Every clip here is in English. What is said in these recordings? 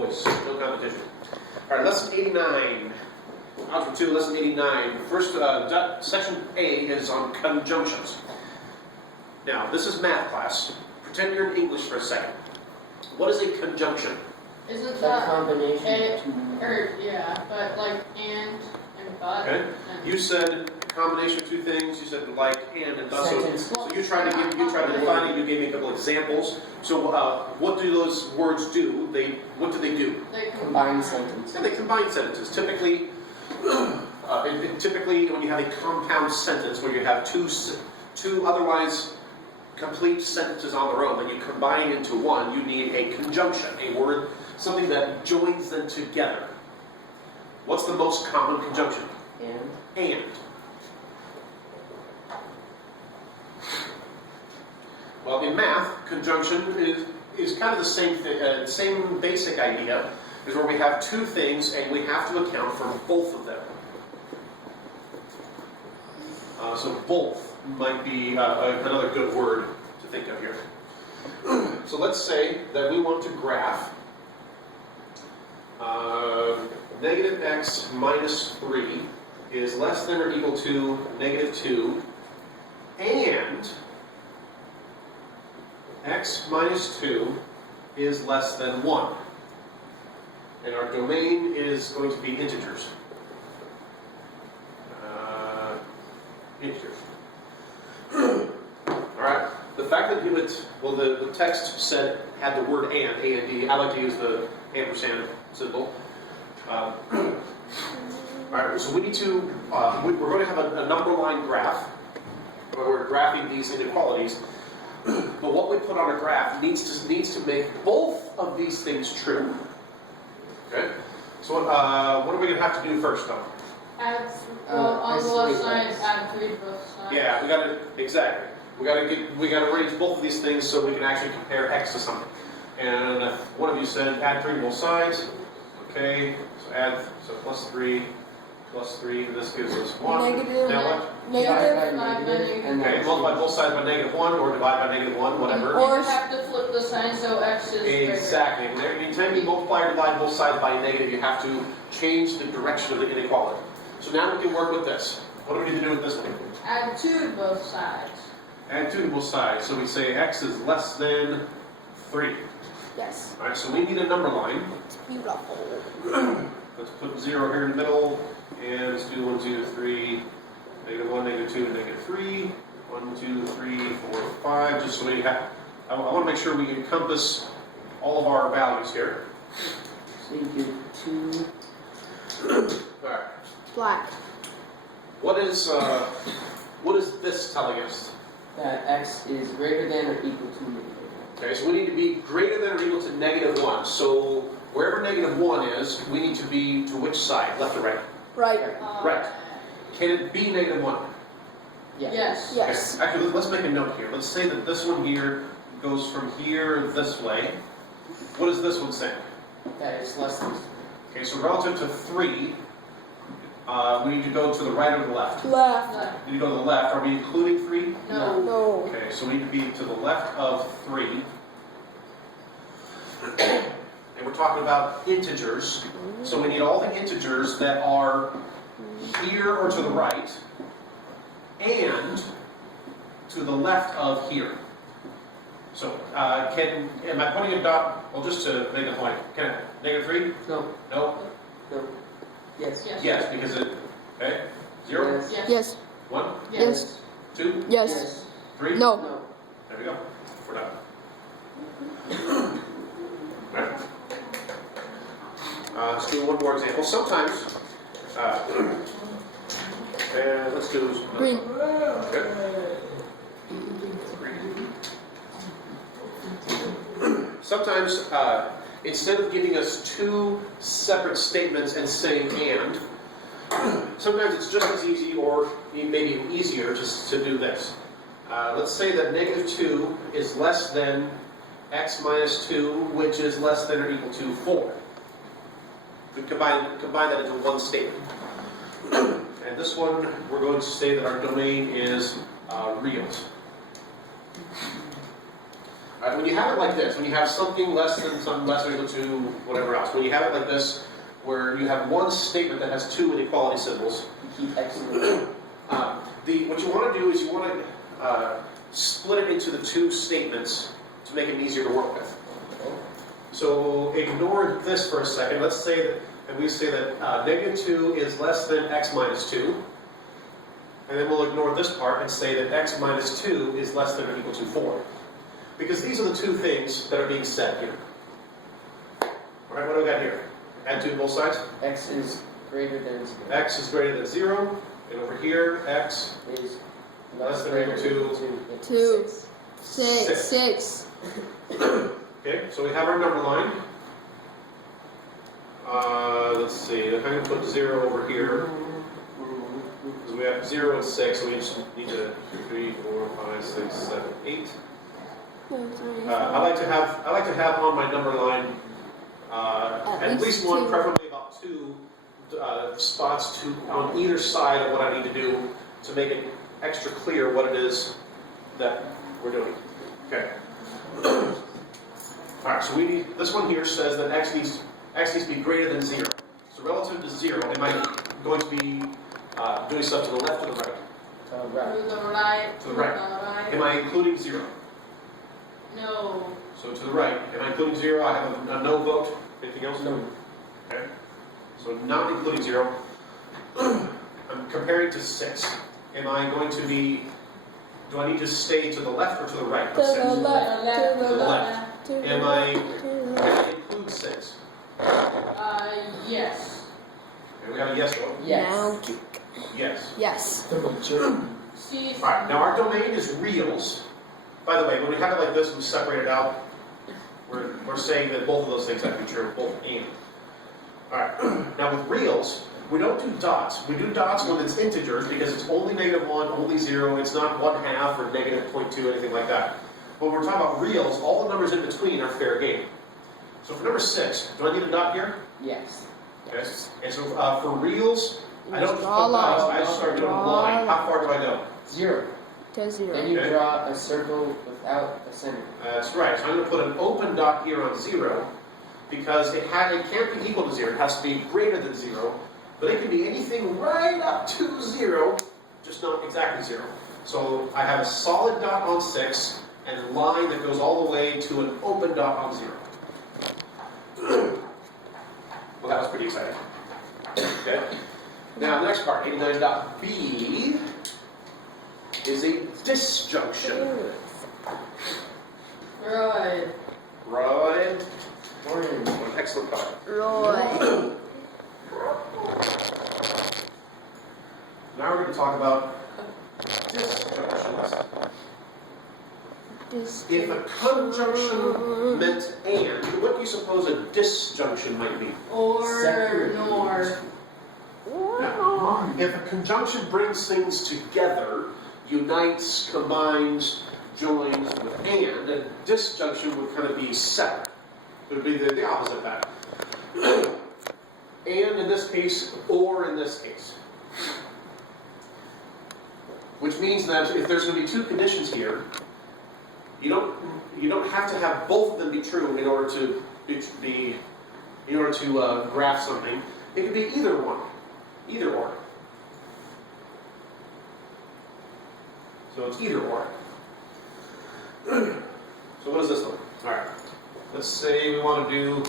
voice, no competition. All right, lesson 89. Algebra 2, lesson 89. First, section A is on conjunctions. Now, this is math class. Pretend you're in English for a second. What is a conjunction? Isn't that A combination a, of two. or yeah, but like and but. Okay. You said combination of two things. You said like and thus. So you tried to define it. You gave me a couple examples. So what do those words do? What do they do? They Combined sentence. Yeah, they combine sentences. Typically, typically when you have a compound sentence where you have two otherwise complete sentences on their own, then you combine into one. You need a conjunction, a word, something that joins them together. What's the most common conjunction? And. Well, in math, conjunction is kind of the same thing, same basic idea, is where we have two things and we have to account for both of them. So both might be another good word to think of here. So let's say that we want to graph negative x minus 3 is less than or equal to negative 2, and x minus 2 is less than 1. And our domain is going to be integers. Integers. Alright, the fact that the text had the word and, A and D. I like to use the ampersand symbol. Alright, so we need to, we're going to have a number line graph where we're graphing these inequalities. But what we put on a graph needs to make both of these things true. Okay? So what are we going to have to do first, though? Add on the left side, add 3 to both sides. Yeah, we got to exactly. We got to arrange both of these things so we can actually compare x to something. And one of you said add 3 to both sides. Okay, so plus 3. This gives us 1. Negative. Now what? Negative. Okay, multiply both sides by negative 1 or divide by negative 1, whatever. Or you have to flip the sign so x is bigger. Exactly. Anytime you multiply or divide both sides by a negative, you have to change the direction of the inequality. So now we can work with this. What do we need to do with this one? Add 2 to both sides. Add 2 to both sides. So we say x is less than 3. Yes. Alright, so we need a number line. It's beautiful. Let's put 0 here in the middle. And let's do 1, 2, 3, negative 1, negative 2, and negative 3. 1, 2, 3, 4, 5. Just so we have. I want to make sure we encompass all of our values here. So you do 2. Alright. Black. What is this telling us? That x is greater than or equal to negative. Okay, so we need to be greater than or equal to negative 1. So wherever negative 1 is, we need to be to which side? Left or right? Right. Right. Can it be negative 1? Yes. Yes. Okay. Actually, let's make a note here. Let's say that this one here goes from here this way. What does this one say? That is less than. Okay, so relative to 3, we need to go to the right or the left? Left. We need to go to the left. Are we including 3? No. No. Okay, so we need to be to the left of 3. And we're talking about integers. So we need all the integers that are here or to the right and to the left of here. So am I putting a dot, well, just to make a point, can I, negative 3? No. No? No. Yes. Yes. Yes, because it, okay, 0? Yes. Yes. Yes. 1? Yes. 2? Yes. 3? No. No. There we go. We're done. All right. Let's do one more example. Sometimes, and let's do Green. Okay. Sometimes, instead of giving us two separate statements and saying and, sometimes it's just as easy or maybe even easier just to do this. Let's say that negative 2 is less than x minus 2, which is less than or equal to 4. We combine that into one statement. And this one, we're going to say that our domain is reals. When you have it like this, when you have something less than some less or equal to whatever else, when you have it like this, where you have one statement that has two inequality symbols, You keep X in the middle. what you want to do is you want to split it into the two statements to make it easier to work with. So ignore this for a second. Let's say that, and we say that -2 is less than x minus 2. And then we'll ignore this part and say that x minus 2 is less than or equal to 4. Because these are the two things that are being said here. All right, what do we got here? Add 2 to both sides. X is greater than 0. X is greater than 0. And over here, x Is less than or equal to 2. 6. 6. Okay, so we have our number line. Let's see, if I'm going to put 0 over here, because we have 0 and 6, so we just need to 3, 4, 5, 6, 7, 8. I like to have on my number line at least one, preferably about 2 spots on either side of what I need to do to make it extra clear what it is that we're doing. Okay. All right. So this one here says that x needs to be greater than 0. So relative to 0, am I going to be doing stuff to the left or the right? Right. To the right. To the right. Am I including 0? No. So to the right. Am I including 0? I have a no vote. Anything else? No. Okay. So not including 0. I'm comparing to 6. Am I going to be, do I need to stay to the left or to the right of 6? To the left. To the left. Am I going to include 6? Yes. Okay, we have a yes vote. Yes. Now, Yes. yes. See. Alright, now our domain is reals. By the way, when we have it like this, we separate it out. We're saying that both of those things have to be true, both and. Alright, now with reals, we don't do dots. We do dots when it's integers because it's only -1, only 0, it's not 1/2 or -0.2, anything like that. When we're talking about reals, all the numbers in between are fair game. So for number 6, do I need a dot here? Yes. Okay. And so for reals, I don't just put Draw a line. dots, I just start doing a Draw a line. line. How far do I go? 0. To Then 0. you Okay. draw a circle without a center. That's right. So I'm going to put an open dot here on 0 because it can't be equal to 0. It has to be greater than 0. But it can be anything right up to 0, just not exactly 0. So I have a solid dot on 6 and a line that goes all the way to an open dot on 0. Well, that was pretty exciting. Okay. Now, next part, 89.b is a disjunction. Right. Right. Orange. What an excellent part. Roy. Now we're going to talk about disjunctions. If a conjunction meant and, what do you suppose a disjunction might be? Or Separate. nor. Now, if a conjunction brings things together, unites, combines, joins with and, a disjunction would kind of be separate. It would be the opposite of that. And in this case, or in this case. Which means that if there's going to be two conditions here, you don't have to have both of them be true in order to graph something. It could be either one, either or. So it's either or. So what is this one? All right. Let's say we want to do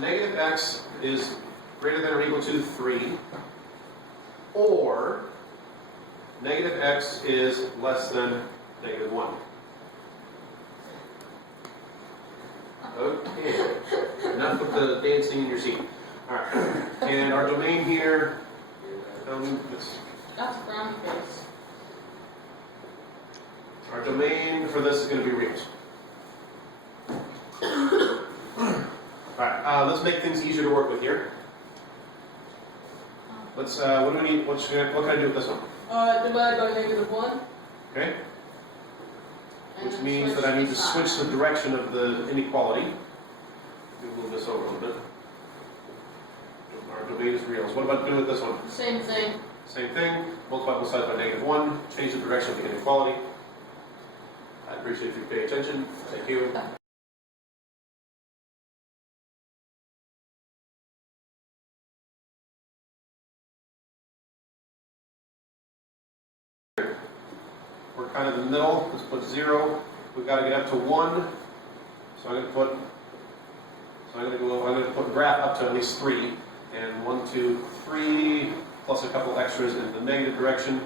negative x is greater than or equal to 3, or negative x is less than negative 1. Okay. Enough with the dancing in your seat. All right. And our domain here, That's brown face. our domain for this is going to be reals. Alright, let's make things easier to work with here. Let's, what do we need, what can I do with this one? Divide by -1. Okay, and which then means that I need to side. switch the direction of the inequality. We'll move this over a little bit. Our domain is reals. What about doing with this one? Same thing. Same thing, multiply both sides by -1, change the direction of the inequality. I'd appreciate if you pay attention. Thank you. We're kind of in the middle. Let's put 0. We've got to get up to 1. So I'm going to put graph up to at least 3. And 1, 2, 3, plus a couple extras in the negative direction.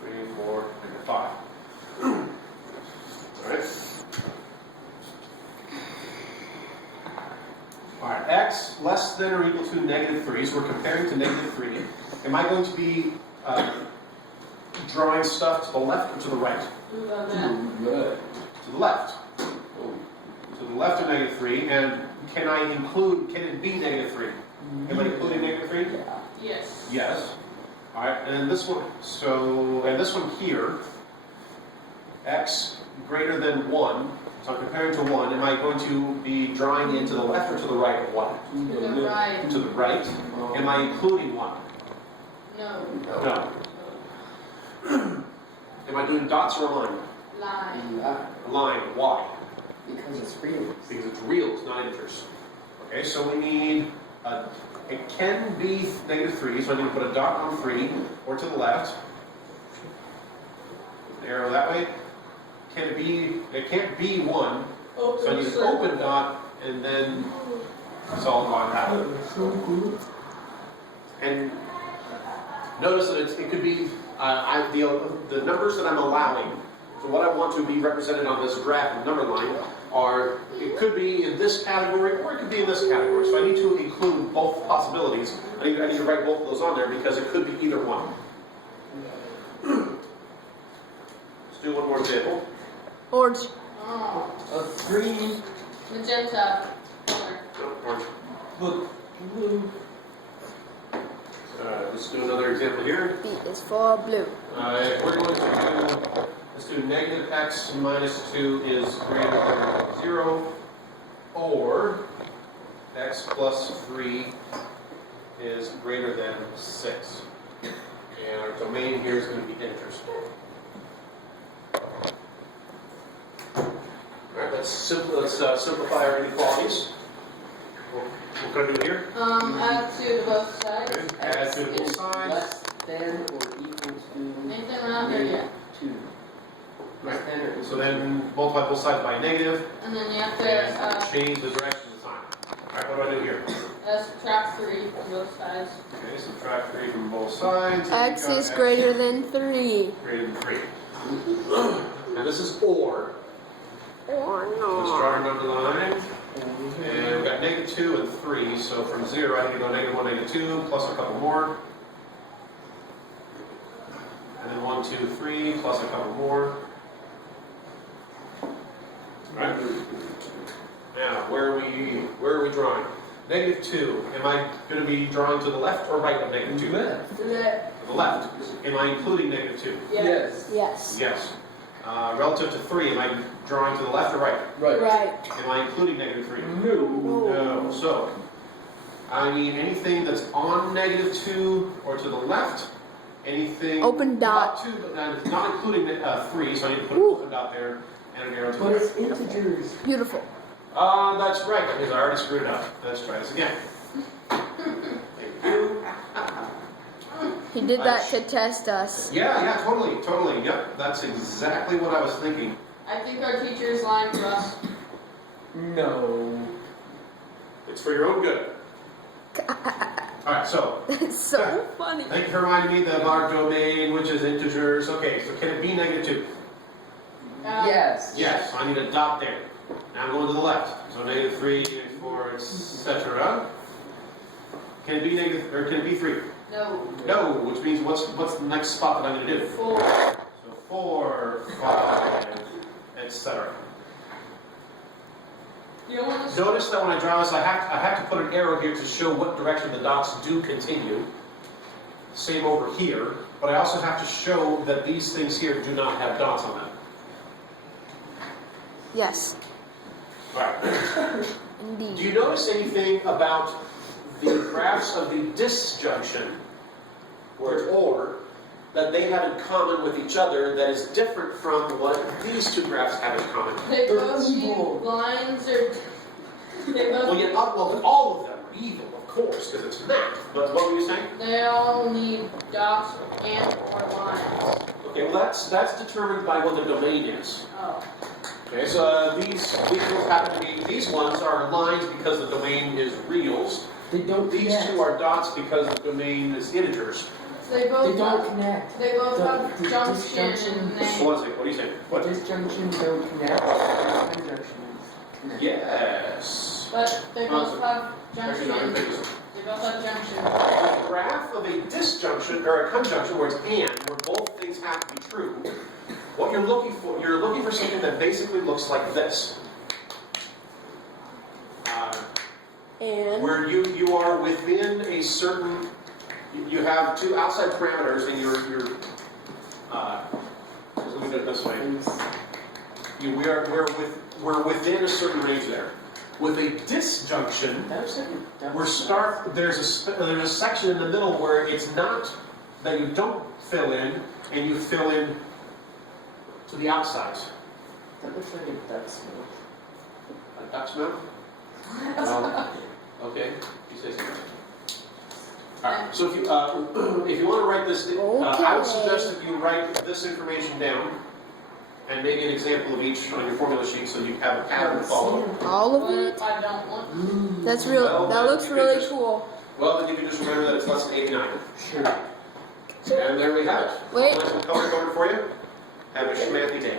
3, 4, and 5. Alright, x less than or equal to negative 3, so we're comparing to negative 3. Am I going to be drawing stuff to the left or to the right? To the left. To the left of negative 3, and can it be negative 3? Am I including negative 3? Yes. Yes. Alright, and this one, and this one here, x greater than 1, so I'm comparing to 1, am I going to be drawing in to the left or to the right of 1? To the right. To the right. Am I including 1? No. No. Am I doing dots or a line? Line. A line. Why? Because it's real. Because it's real, it's not integers. Okay, so we need, it can be negative 3, so I need to put a dot on 3, or to the left. An arrow that way. It can't be 1, so I need an open dot, and then solve on that one. And notice that it could be, the numbers that I'm allowing, so what I want to be represented on this graph of number line are, it could be in this category, or it could be in this category. So I need to include both possibilities. I need to write both of those on there because it could be either one. Let's do one more example. Orange. Oh. 3. Magenta. Color. No, orange. Look. Blue. Let's do another example here. B is for blue. We're going to do, let's do negative x minus 2 is greater than 0, or x plus 3 is greater than 6. And our domain here is going to be integers. Alright, let's simplify our inequalities. What can I do here? Add 2 to both sides. Okay. Add 2 to both Is sides. less than or equal to Nathan, we're not there yet. 2. Less than or equal So then multiply both sides by negative, And then you have and to change the direction of the sign. Alright, what do I do here? subtract 3 from both sides. Okay, subtract 3 from both sides. X You've got is greater than 3. greater than 3. And this is or. Or Let's draw our number line. to. And we've got negative 2 and 3, so from 0 I need to go negative 1, negative 2, plus a couple more. And then 1, 2, 3, plus a couple more. Alright. Now, where are we drawing? Negative 2. Am I going to be drawing to the left or right of negative 2? Left. To the To the left. Am I including negative 2? Yes. Yes. Yes. Relative to 3, am I drawing to the left or right? Right. Right. Am I including negative 3? No. No. So, I mean anything that's on negative 2 or to the left, anything... Open dot. Not 2, but not including 3, so I need to put an open dot there and an arrow to the But right. it's integers. Beautiful. That's right, that means I already screwed it up. Let's try this again. Thank you. He did that to test us. Yeah, totally. Yep, that's exactly what I was thinking. I think our teacher is lying to us. No. It's for your own good. Alright, so, It's so funny. thank you for reminding me of our domain, which is integers. Okay, so can it be negative 2? Yes. Yes, so I need a dot there. Now I'm going to the left. So negative 3, negative 4, etc. Can it be negative, or can it be 3? No. No, which means what's the next spot that I'm going to do? 4. So 4, 5, etc. You don't want to Notice that when I draw this, I have to put an arrow here to show what direction the dots do continue. Same over here, but I also have to show that these things here do not have dots on them. Yes. Alright. Do Indeed. you notice anything about the graphs of the disjunction, where it's or, that they have in common with each other that is different from what these two graphs have in common? They They're both need evil. lines or they both Well, yeah, well, all of them are evil, of course, because it's math. But what were you saying? they all need dots and or lines. Okay, well that's determined by what the domain is. Oh. Okay, so these ones happen to be, these ones are lines because the domain is reals. They don't These connect. two are dots because the domain is integers. So they They both don't have connect. they both The- have the junction disjunction- and they What is it? What are you saying? What? Disjunctions don't connect. Conjunctions connect. Yes. but they both have Actually, junction no, I and think it's they both have junction. a graph of a disjunction or a conjunction where it's and, where both things have to be true. What you're looking for something that basically looks like this. And Where you are within a certain, you have two outside parameters and you're let me do it this way. We're within a certain range there. With a disjunction, That was like a there's a section in the middle where it's not that you don't fill in and you fill in to the outsides. That looks like a duck's milk. A duck's mouth? Okay, you say so. Alright, so if you want to write this, I would suggest that you write this information down and maybe an example of each on your formula sheet so you have a pattern to follow. all of What it. if I don't want That's real. Well, That looks you could really just- cool. Well, then you can just remember that it's less than 89. Sure. And there we have it. Wait. Nice and color coded for you. Have a schmatty day.